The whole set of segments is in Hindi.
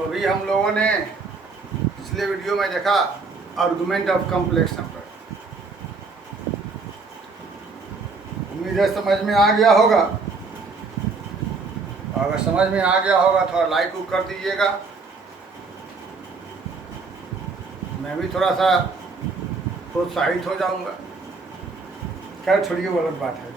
तो अभी हम लोगों ने पिछले वीडियो में देखा आर्गुमेंट ऑफ कॉम्प्लेक्स नंबर। उम्मीद है समझ में आ गया होगा। अगर समझ में आ गया होगा थोड़ा लाइक कर दीजिएगा। मैं भी थोड़ा सा प्रोत्साहित हो जाऊंगा। खैर छोड़िए, वो अलग बात है।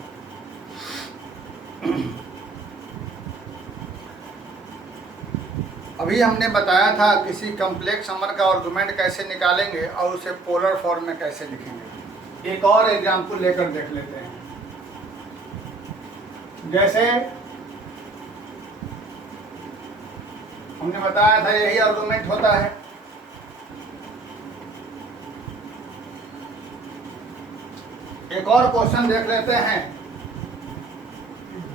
अभी हमने बताया था किसी कॉम्प्लेक्स नंबर का आर्गुमेंट कैसे निकालेंगे और उसे पोलर फॉर्म में कैसे लिखेंगे। एक और एग्जाम्पल लेकर देख लेते हैं। जैसे हमने बताया था यही आर्गुमेंट होता है। एक और क्वेश्चन देख लेते हैं।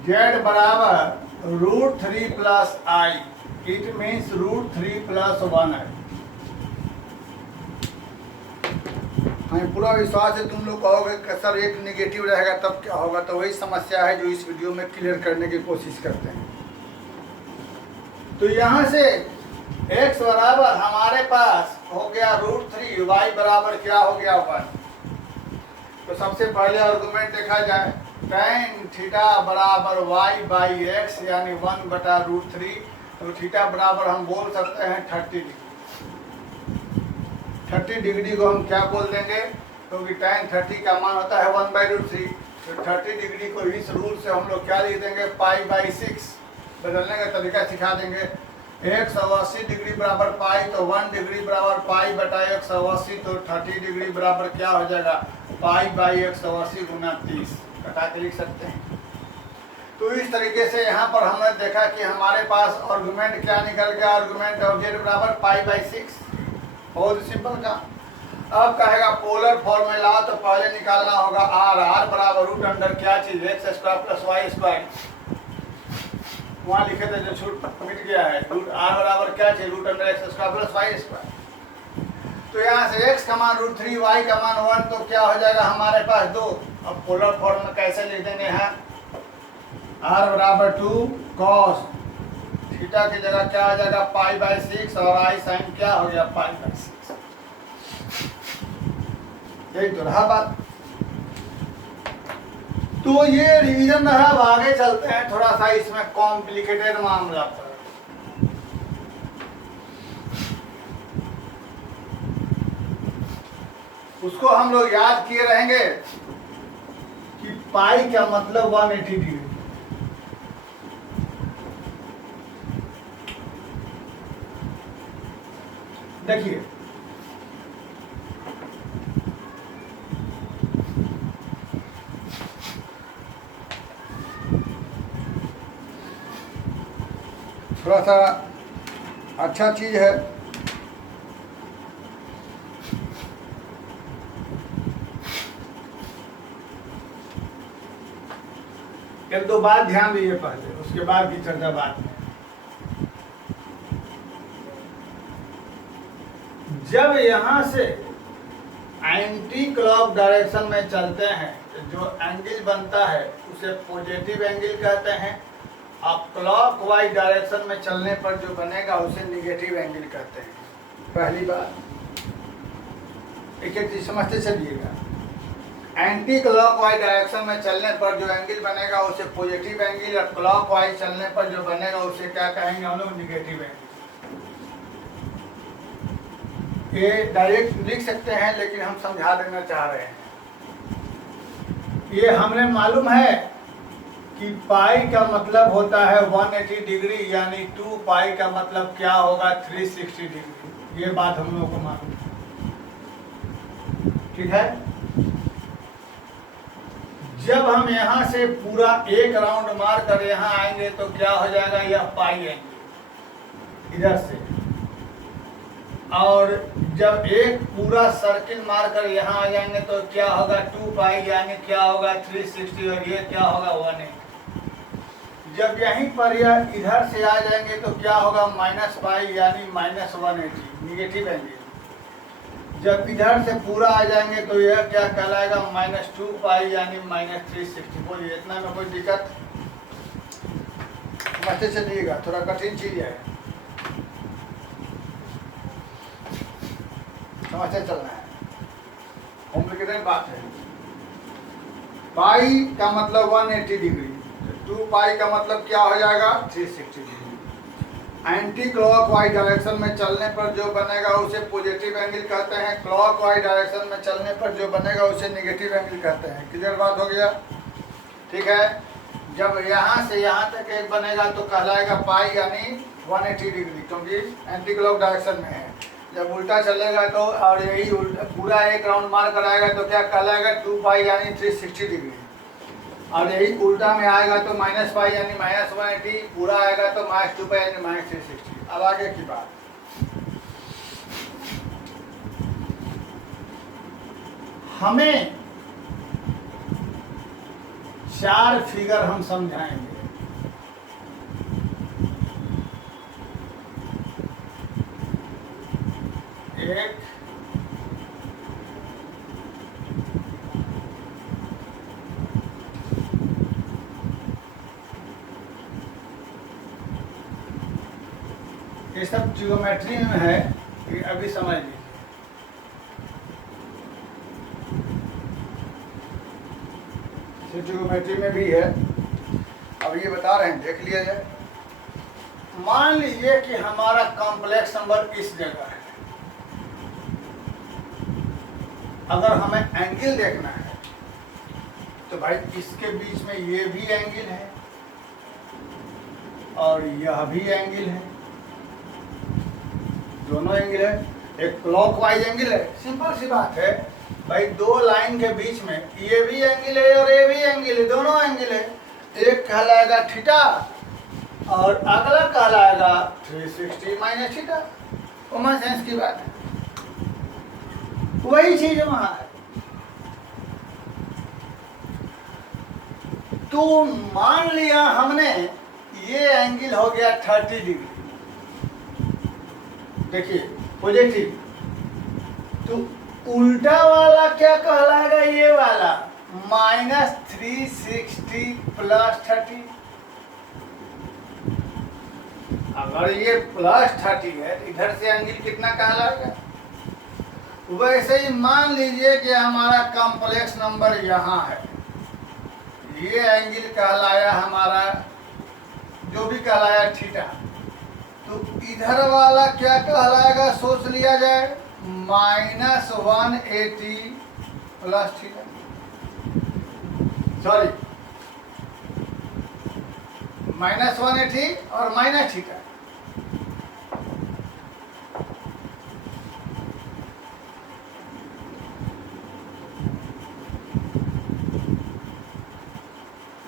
z बराबर √3 plus I, it means √3 plus 1 है। हमें पूरा विश्वास है तुम लोग कहोगे कि सर एक निगेटिव रहेगा तब क्या होगा। तो वही समस्या है जो इस वीडियो में क्लियर करने की कोशिश करते हैं। तो यहाँ से x बराबर हमारे पास हो गया √3, y बराबर क्या हो गया 1। तो सबसे पहले आर्गुमेंट देखा जाए, tan थीटा बराबर y बाई एक्स यानी 1/√3। तो थीटा बराबर हम बोल सकते हैं 30 डिग्री। 30 डिग्री को हम क्या बोल देंगे, क्योंकि tan 30 का मान होता है 1/√3। तो 30 डिग्री को इस रूल से हम लोग क्या लिख देंगे, π/6। बदलने का तरीका सिखा देंगे। 180 डिग्री बराबर पाई, तो 1 डिग्री बराबर π/180। तो 30 डिग्री बराबर क्या हो जाएगा, π/180 गुना 30। घटा के लिख सकते हैं। तो इस तरीके से यहाँ पर हमने देखा कि हमारे पास आर्गुमेंट क्या निकल गया, आर्गुमेंट ऑफ z बराबर π/6। बहुत सिंपल का। अब कहेगा पोलर फॉर्म में लाओ, तो पहले निकालना होगा r बराबर रूट अंडर क्या चीज, x² प्लस y²। वहाँ लिखे थे जो छूट मिट गया है। r बराबर क्या चीज, root under x² plus y²। तो यहाँ से x का मान √3, y का मान 1, तो क्या हो जाएगा हमारे पास 2। अब पोलर फॉर्म में कैसे लिख देंगे हैं, r बराबर 2 cos थीटा की जगह क्या हो जाएगा π/6 और i साइन क्या हो गया π/6। यही तो रहा बात। तो ये रिवीजन रहा। अब आगे चलते हैं थोड़ा सा इसमें कॉम्प्लिकेटेड मामला पर। उसको हम लोग याद किए रहेंगे कि पाई का मतलब 180 डिग्री। देखिए थोड़ा सा अच्छा चीज है। एक दो बात ध्यान दीजिए पहले, उसके बाद की चर्चा बाद में। जब यहाँ से एंटी क्लॉक डायरेक्शन में चलते हैं तो जो एंगल बनता है उसे पॉजिटिव एंगल कहते हैं। अब क्लॉक वाइज डायरेक्शन में चलने पर जो बनेगा उसे निगेटिव एंगल कहते हैं। पहली बात, एक एक चीज समझते चलिएगा। एंटी क्लॉक वाइज डायरेक्शन में चलने पर जो एंगल बनेगा उसे पॉजिटिव एंगल, और क्लॉक वाइज चलने पर जो बनेगा उसे क्या कहेंगे हम लोग, निगेटिव एंगल। ये डायरेक्ट लिख सकते हैं लेकिन हम समझा देना चाह रहे हैं। ये हमने मालूम है कि पाई का मतलब होता है 180 डिग्री, यानी 2 पाई का मतलब क्या होगा 360 डिग्री। ये बात हम लोगों को मालूम है, ठीक है। जब हम यहाँ से पूरा एक राउंड मार कर यहाँ आएंगे तो क्या हो जाएगा, यह पाई एंगल इधर से। और जब एक पूरा सर्किल मार कर यहाँ आ जाएंगे तो क्या होगा 2 पाई, यानी क्या होगा 360, और ये क्या होगा 180। जब यहीं पर यह इधर से आ जाएंगे तो क्या होगा -पाई, यानी -180, निगेटिव एंगल। जब इधर से पूरा आ जाएंगे तो यह क्या कहलाएगा, -2 पाई, यानी -360। बोलिए, इतना में कोई दिक्कत? समझते चलिएगा, थोड़ा कठिन चीज है। समझते चलना है, कॉम्प्लिकेटेड बात है। पाई का मतलब 180 डिग्री, 2 पाई का मतलब क्या हो जाएगा 360 डिग्री। एंटी क्लॉकवाइज डायरेक्शन में चलने पर जो बनेगा उसे पॉजिटिव एंगल कहते हैं, क्लॉकवाइज डायरेक्शन में चलने पर जो बनेगा उसे नेगेटिव एंगल कहते हैं। क्लियर बात हो गया? ठीक है। जब यहाँ से यहाँ तक एक बनेगा तो कहलाएगा पाई यानी 180 डिग्री, क्योंकि एंटी क्लॉक डायरेक्शन में है। जब उल्टा चलेगा तो और यही उल्टा पूरा एक राउंड मार कराएगा तो क्या कहलाएगा 2 पाई यानी 360 डिग्री। और यही उल्टा में आएगा तो माइनस पाई यानी -180, पूरा आएगा तो -2 पाई यानी -360। अब आगे की बात, हमें 4 फिगर हम समझाएंगे। एक, ये सब जियोमेट्री में है, ये अभी समझ लीजिए। जियोमेट्री में भी है, अब ये बता रहे हैं, देख लिया जाए। मान लीजिए कि हमारा कॉम्प्लेक्स नंबर इस जगह है, अगर हमें एंगल देखना है तो भाई इसके बीच में ये भी एंगल है और यह भी एंगल है, दोनों एंगल है। एक क्लॉकवाइज एंगल है, सिंपल सी बात है भाई, 2 लाइन के बीच में ये भी एंगल है और ये भी एंगल है, दोनों एंगल है। एक कहलाएगा थीटा और अगला कहलाएगा 360 माइनस थीटा। कॉमन सेंस की बात है, वही चीज वहां है। तो मान लिया हमने ये एंगल हो गया 30 डिग्री, देखिए पॉजिटिव, तो उल्टा वाला क्या कहलाएगा, ये वाला -360 + 30। अगर ये +30 है तो इधर से एंगल कितना कहलाएगा। वैसे ही मान लीजिए कि हमारा कॉम्प्लेक्स नंबर यहाँ है, ये एंगल कहलाया हमारा, जो भी कहलाया थीटा, तो इधर वाला क्या कहलाएगा, सोच लिया जाए -180 + थीटा, सॉरी -180 और माइनस थीटा।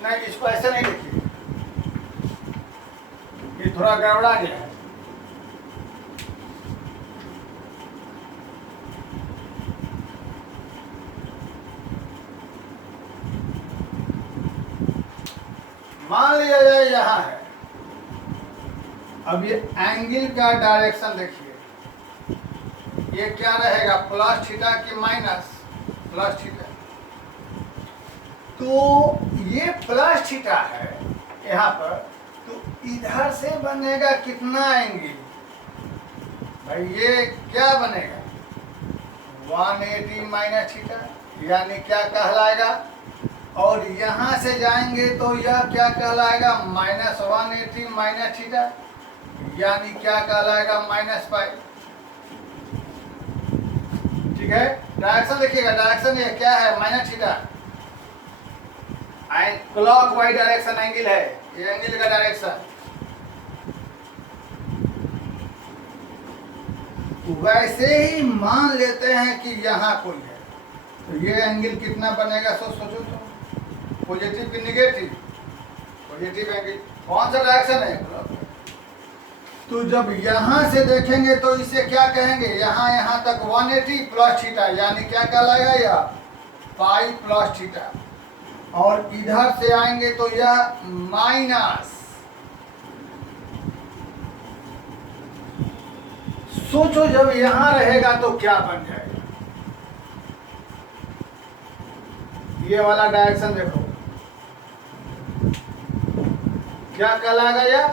नहीं, इसको ऐसे नहीं लिखिए, ये थोड़ा गड़बड़ा गया है। मान लिया जाए यहाँ है, अब ये एंगल का डायरेक्शन देखिए, ये क्या रहेगा +थीटा की +थीटा। तो ये +थीटा है यहाँ पर, तो इधर से बनेगा कितना एंगल भाई, ये क्या बनेगा 180 माइनस थीटा, यानी क्या कहलाएगा। और यहाँ से जाएंगे तो यह क्या कहलाएगा -180 माइनस थीटा, यानी क्या कहलाएगा -पाई। ठीक है, डायरेक्शन देखिएगा, डायरेक्शन ये क्या है -थीटा, क्लॉकवाइज डायरेक्शन एंगल है, ये एंगल का डायरेक्शन। वैसे ही मान लेते हैं कि यहाँ कोई है, तो ये एंगल कितना बनेगा, सोचो तो, पॉजिटिव की निगेटिव, पॉजिटिव एंगल, कौन सा डायरेक्शन है। तो जब यहाँ से देखेंगे तो इसे क्या कहेंगे, यहाँ तक 180 + थीटा, यानी क्या कहलाएगा यह पाई +थीटा। और इधर से आएंगे तो यह माइनस, सोचो जब यहाँ रहेगा तो क्या बन जाएगा। ये वाला डायरेक्शन देखो क्या कहलाएगा, यह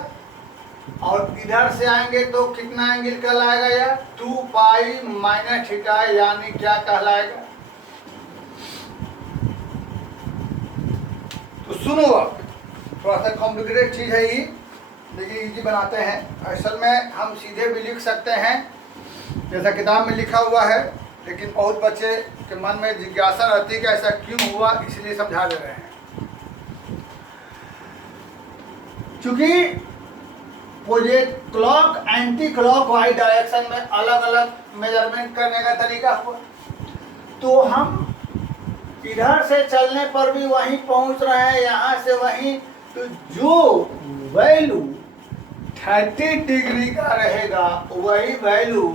और इधर से आएंगे तो कितना एंगल कहलाएगा यार? 2 पाई माइनस थीटा, यानी क्या कहलाएगा? तो सुनो, अब थोड़ा सा कॉम्प्लिकेटेड चीज है ये, लेकिन इजी बनाते हैं। असल में हम सीधे भी लिख सकते हैं जैसा किताब में लिखा हुआ है, लेकिन बहुत बच्चे के मन में जिज्ञासा रहती है कि ऐसा क्यों हुआ, इसलिए समझा दे रहे हैं। चूंकि clock anti clock wise direction में अलग अलग मेजरमेंट करने का तरीका हुआ, तो हम इधर से चलने पर भी वहीं पहुंच रहे हैं, यहाँ से वहीं, तो जो वैल्यू 30 डिग्री का रहेगा वही वैल्यू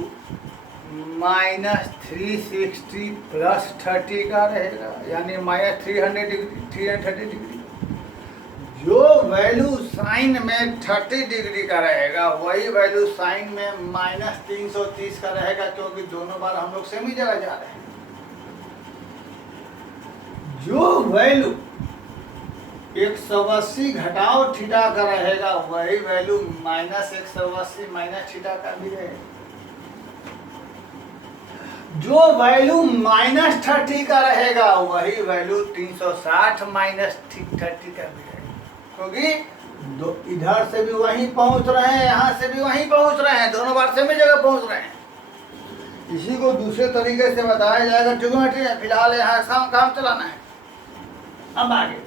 -360 प्लस 30 का रहेगा, यानी -300 डिग्री, 330 डिग्री। जो वैल्यू साइन में 30 डिग्री का रहेगा वही वैल्यू साइन में -330 का रहेगा, क्योंकि दोनों बार हम लोग सेम ही जगह जा रहे हैं। जो वैल्यू 180 घटाओ थीटा का रहेगा वही वैल्यू -180 माइनस थीटा का भी रहेगा। जो वैल्यू -30 का रहेगा वही वैल्यू 360 माइनस 30 का भी रहेगा, क्योंकि इधर से भी वहीं पहुंच रहे हैं, यहाँ से भी वहीं पहुंच रहे हैं, दोनों बार सेम जगह पहुंच रहे हैं। इसी को दूसरे तरीके से बताया जाएगा ट्रिग्नोमेट्री में। फिलहाल यहाँ काम चलाना है। अब आगे,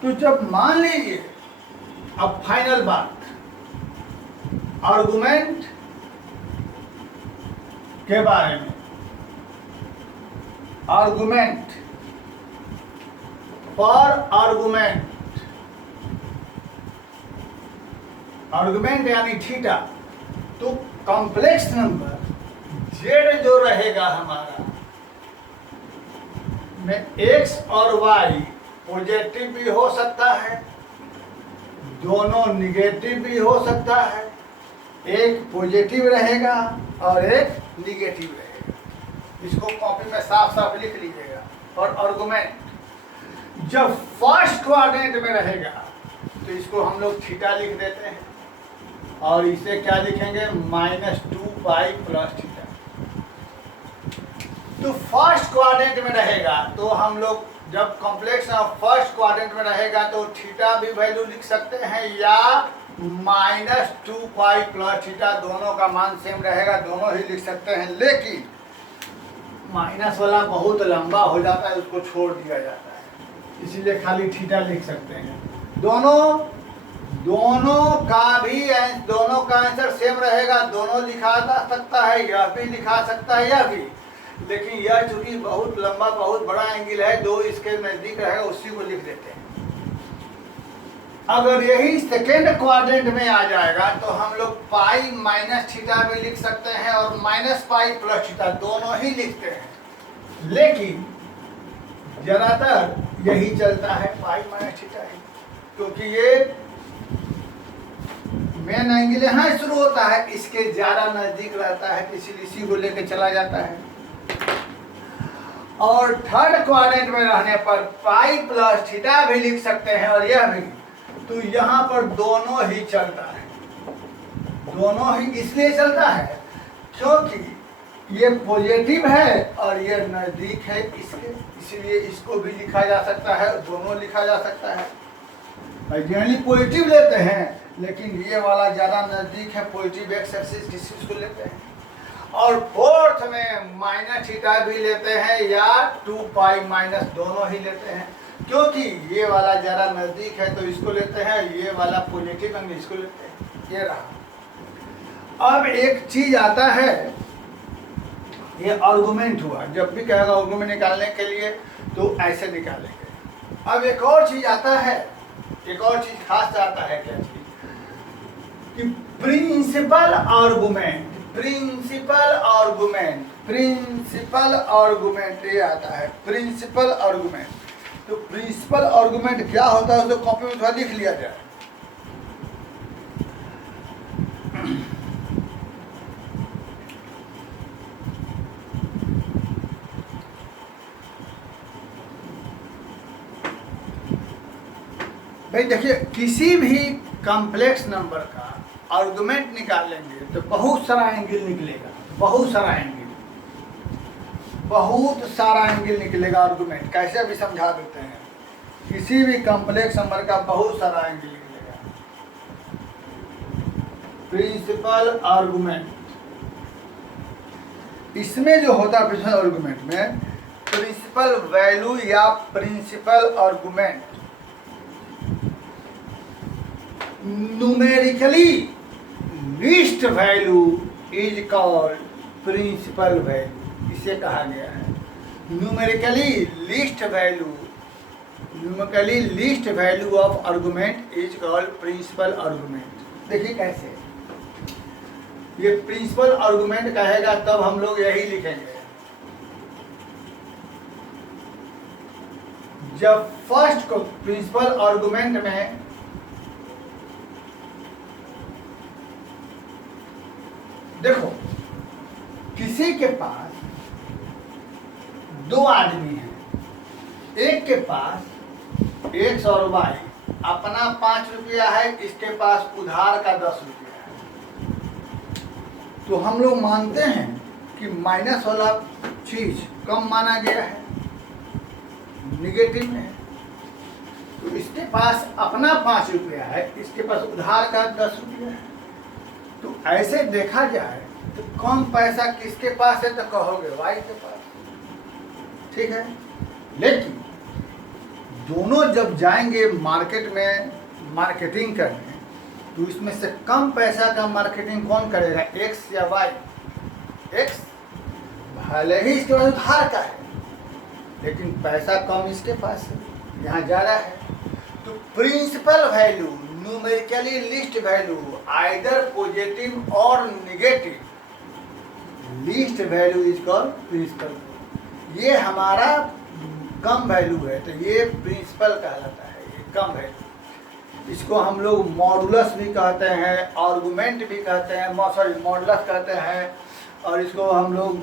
तो जब मान लीजिए, अब फाइनल बात, आर्गुमेंट के बारे में, आर्गुमेंट फॉर आर्गुमेंट यानी थीटा, तो कॉम्प्लेक्स नंबर जेड जो रहेगा हमारा में x और y पॉजिटिव भी हो सकता है, दोनों निगेटिव भी हो सकता है, एक पॉजिटिव रहेगा और एक निगेटिव रहेगा। इसको कॉपी में साफ साफ लिख लीजिएगा। और आर्गुमेंट जब फर्स्ट क्वाड्रेंट में रहेगा तो इसको हम लोग थीटा लिख देते हैं, और इसे क्या लिखेंगे? -2 पाई प्लस थीटा। तो फर्स्ट क्वाड्रेंट में रहेगा तो हम लोग जब कॉम्प्लेक्स ऑफ फर्स्ट क्वाड्रेंट में रहेगा तो थीटा भी वैल्यू लिख सकते हैं, या -2 पाई प्लस थीटा, दोनों का मान सेम रहेगा, दोनों ही लिख सकते हैं। लेकिन माइनस वाला बहुत लंबा हो जाता है, उसको छोड़ दिया जाता है, इसीलिए खाली थीटा लिख सकते हैं। दोनों का आंसर सेम रहेगा, दोनों लिखा जा सकता है, यह भी लिखा सकता है, यह भी। लेकिन यह चूंकि बहुत लंबा बहुत बड़ा एंगल है, दो इसके नजदीक रहेगा, उसी को लिख देते हैं। अगर यही सेकेंड क्वाड्रेंट में आ जाएगा तो हम लोग पाई माइनस थीटा भी लिख सकते हैं और -पाई प्लस थीटा, दोनों ही लिखते हैं। लेकिन ज्यादातर यही चलता है, पाई माइनस थीटा ही, क्योंकि ये मेन एंगल यहाँ शुरू होता है, इसके ज्यादा नजदीक रहता है, इसीलिए इसी को लेकर चला जाता है। और थर्ड क्वाड्रेंट में रहने पर पाई प्लस थीटा भी लिख सकते हैं, और यह भी। तो यहाँ पर दोनों ही चलता है, दोनों ही इसलिए चलता है क्योंकि ये पॉजिटिव है और ये नजदीक है इसके, इसलिए इसको भी लिखा जा सकता है, दोनों लिखा जा सकता है। जनरली पॉजिटिव लेते हैं, लेकिन ये वाला ज्यादा नजदीक है, पॉजिटिव एक्स एक्सिस किसी को लेते हैं। और फोर्थ में माइनस थीटा भी लेते हैं, या 2 पाई माइनस, दोनों ही लेते हैं, क्योंकि ये वाला ज़्यादा नज़दीक है तो इसको लेते हैं, ये वाला पॉजिटिव है इसको लेते हैं। ये रहा। अब एक चीज़ आता है, ये आर्गुमेंट हुआ, जब भी कहेगा आर्गुमेंट निकालने के लिए तो ऐसे निकालेंगे। अब एक और चीज़ आता है, एक और चीज़ खास आता है, क्या चीज़ कि प्रिंसिपल आर्गुमेंट, प्रिंसिपल आर्गुमेंट ये आता है, प्रिंसिपल आर्गुमेंट। तो प्रिंसिपल आर्गुमेंट क्या होता है, उसको कॉपी में थोड़ा लिख लिया जाए। भाई देखिए, किसी भी कॉम्प्लेक्स नंबर का आर्गुमेंट निकालेंगे तो बहुत सारा एंगल निकलेगा, बहुत सारा एंगल निकलेगा। आर्गुमेंट कैसे भी समझा देते हैं, किसी भी कॉम्प्लेक्स नंबर का बहुत सारा एंगल निकलेगा। प्रिंसिपल आर्गुमेंट, इसमें जो होता है प्रिंसिपल आर्गुमेंट में, प्रिंसिपल वैल्यू या principal argument numerically least value is called principal value, इसे कहा गया है। Numerically least value of argument is called principal argument. देखिए कैसे ये प्रिंसिपल आर्गुमेंट कहेगा तब हम लोग यही लिखेंगे, जब फर्स्ट को प्रिंसिपल आर्गुमेंट में देखो, किसी के पास दो आदमी हैं, एक के पास X और Y, अपना 5 रुपया है, इसके पास उधार का 10 रुपया है। तो हम लोग मानते हैं कि माइनस वाला चीज कम माना गया है, निगेटिव में है। तो इसके पास अपना 5 रुपया है, इसके पास उधार का 10 रुपया है। तो ऐसे देखा जाए तो कम पैसा किसके पास है, तो कहोगे Y के पास, ठीक है। लेकिन दोनों जब जाएंगे मार्केट में मार्केटिंग करने, तो इसमें से कम पैसा का मार्केटिंग कौन करेगा, X या Y? X भले ही इसके पास उधार का है, लेकिन पैसा कम इसके पास है, यहाँ ज़्यादा है। तो principal value numerically least value either positive और negative, least value is called principal. ये हमारा कम वैल्यू है, तो ये प्रिंसिपल कहलाता है, ये कम वैल्यू। इसको हम लोग मॉडुलस भी कहते हैं, आर्गुमेंट भी कहते हैं, मॉडुलस कहते हैं, और इसको हम लोग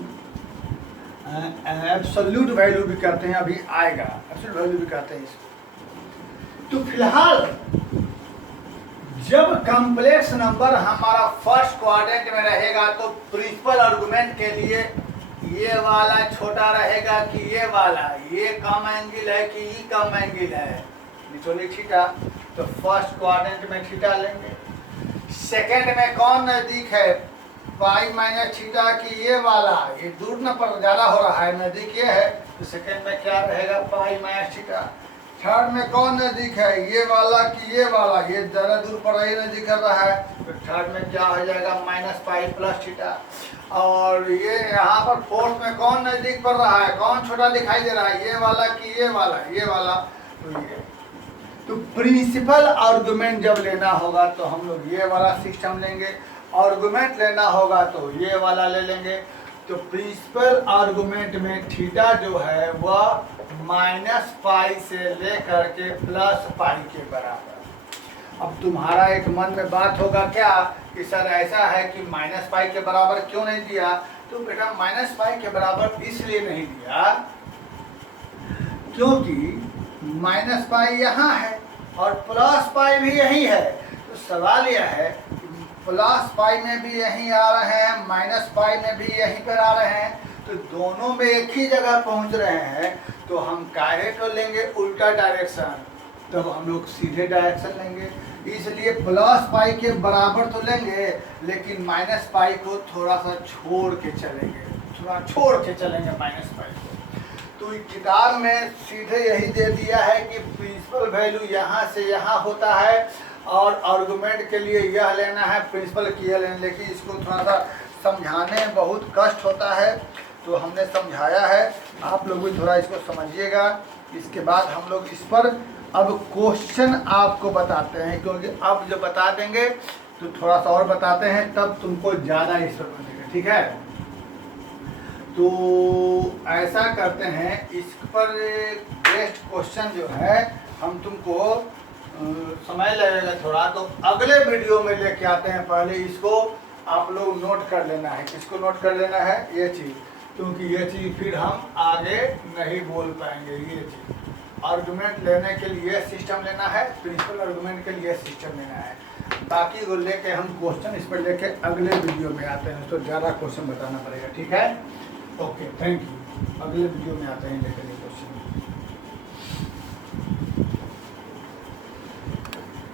एब्सोल्यूट वैल्यू भी कहते हैं, अभी आएगा, एब्सोल्यूट वैल्यू भी कहते हैं इसको। तो फिलहाल जब कॉम्प्लेक्स नंबर हमारा फर्स्ट क्वाड्रेंट में रहेगा, तो प्रिंसिपल आर्गुमेंट के लिए ये वाला छोटा रहेगा कि ये वाला, ये कम एंगल है कि ये कम एंगल है, निचोली थीटा। तो फर्स्ट क्वाड्रेंट में थीटा लेंगे। सेकंड में कौन नजदीक है, पाई माइनस थीटा की ये वाला, ये दूर न पर ज़्यादा हो रहा है, नजदीक ये है, तो सेकंड में क्या रहेगा, पाई माइनस थीटा। थर्ड में कौन नजदीक है, ये वाला कि ये वाला, ये ज़्यादा दूर पर ही नजदीक कर रहा है, तो थर्ड में क्या हो जाएगा, माइनस पाई प्लस थीटा। और ये यहाँ पर फोर्थ में कौन नजदीक पड़ रहा है, कौन छोटा दिखाई दे रहा है, ये वाला कि ये वाला, ये वाला, तो ये। तो प्रिंसिपल आर्गुमेंट जब लेना होगा तो हम लोग ये वाला सिस्टम लेंगे, आर्गुमेंट लेना होगा तो ये वाला ले लेंगे। तो प्रिंसिपल आर्गुमेंट में थीटा जो है वह माइनस पाई से लेकर के प्लस पाई के बराबर। अब तुम्हारा एक मन में बात होगा क्या कि सर ऐसा है कि माइनस पाई के बराबर क्यों नहीं दिया? तो बेटा माइनस पाई के बराबर इसलिए नहीं दिया क्योंकि माइनस पाई यहाँ है और प्लस पाई भी यही है। तो सवाल यह है प्लस पाई में भी यहीं आ रहे हैं, माइनस पाई में भी यहीं पर आ रहे हैं, तो दोनों में एक ही जगह पहुंच रहे हैं। तो हम काहे को लेंगे उल्टा डायरेक्शन, तब हम लोग सीधे डायरेक्शन लेंगे। इसलिए प्लस पाई के बराबर तो लेंगे लेकिन माइनस पाई को थोड़ा सा छोड़ के चलेंगे, थोड़ा छोड़ के चलेंगे माइनस पाई को। तो किताब में सीधे यही दे दिया है कि प्रिंसिपल वैल्यू यहाँ से यहाँ होता है और आर्गुमेंट के लिए यह लेना है, प्रिंसिपल की यह लेना, लेकिन इसको थोड़ा सा समझाने में बहुत कष्ट होता है। तो हमने समझाया है, आप लोग भी थोड़ा इसको समझिएगा। इसके बाद हम लोग इस पर अब क्वेश्चन आपको बताते हैं, क्योंकि अब जब बता देंगे तो थोड़ा सा और बताते हैं, तब तुमको ज़्यादा इस पर बनेगा, ठीक है। तो ऐसा करते हैं, इस पर बेस्ट क्वेश्चन जो है हम तुमको समय लगेगा थोड़ा, तो अगले वीडियो में लेके आते हैं। पहले इसको आप लोग नोट कर लेना है। किसको नोट कर लेना है? ये चीज़, क्योंकि ये चीज़ फिर हम आगे नहीं बोल पाएंगे ये चीज़। आर्गुमेंट लेने के लिए सिस्टम लेना है, प्रिंसिपल आर्गुमेंट के लिए सिस्टम लेना है। बाकी को लेके हम क्वेश्चन इस पर लेके अगले वीडियो में आते हैं, तो ज़्यादा क्वेश्चन बताना पड़ेगा, ठीक है। Okay, thank you. अगले वीडियो में आते हैं लेकर ये क्वेश्चन।